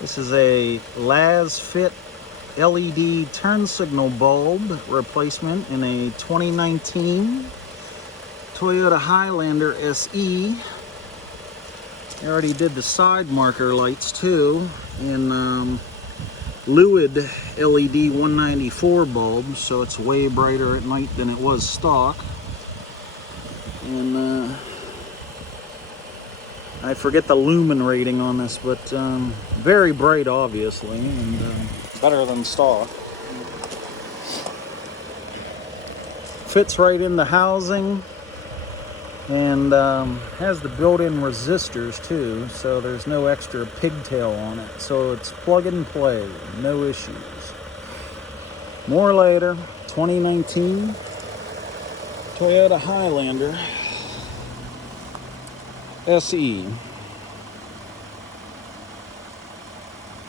This is a LasFit LED turn signal bulb replacement in a 2019 Toyota Highlander SE. I already did the side marker lights too in Fluid LED 194 bulb, so it's way brighter at night than it was stock. And I forget the lumen rating on this, but very bright obviously, and better than stock. Fits right in the housing, and has the built-in resistors too, so there's no extra pigtail on it, so it's plug and play, no issues. More later. 2019 Toyota Highlander SE.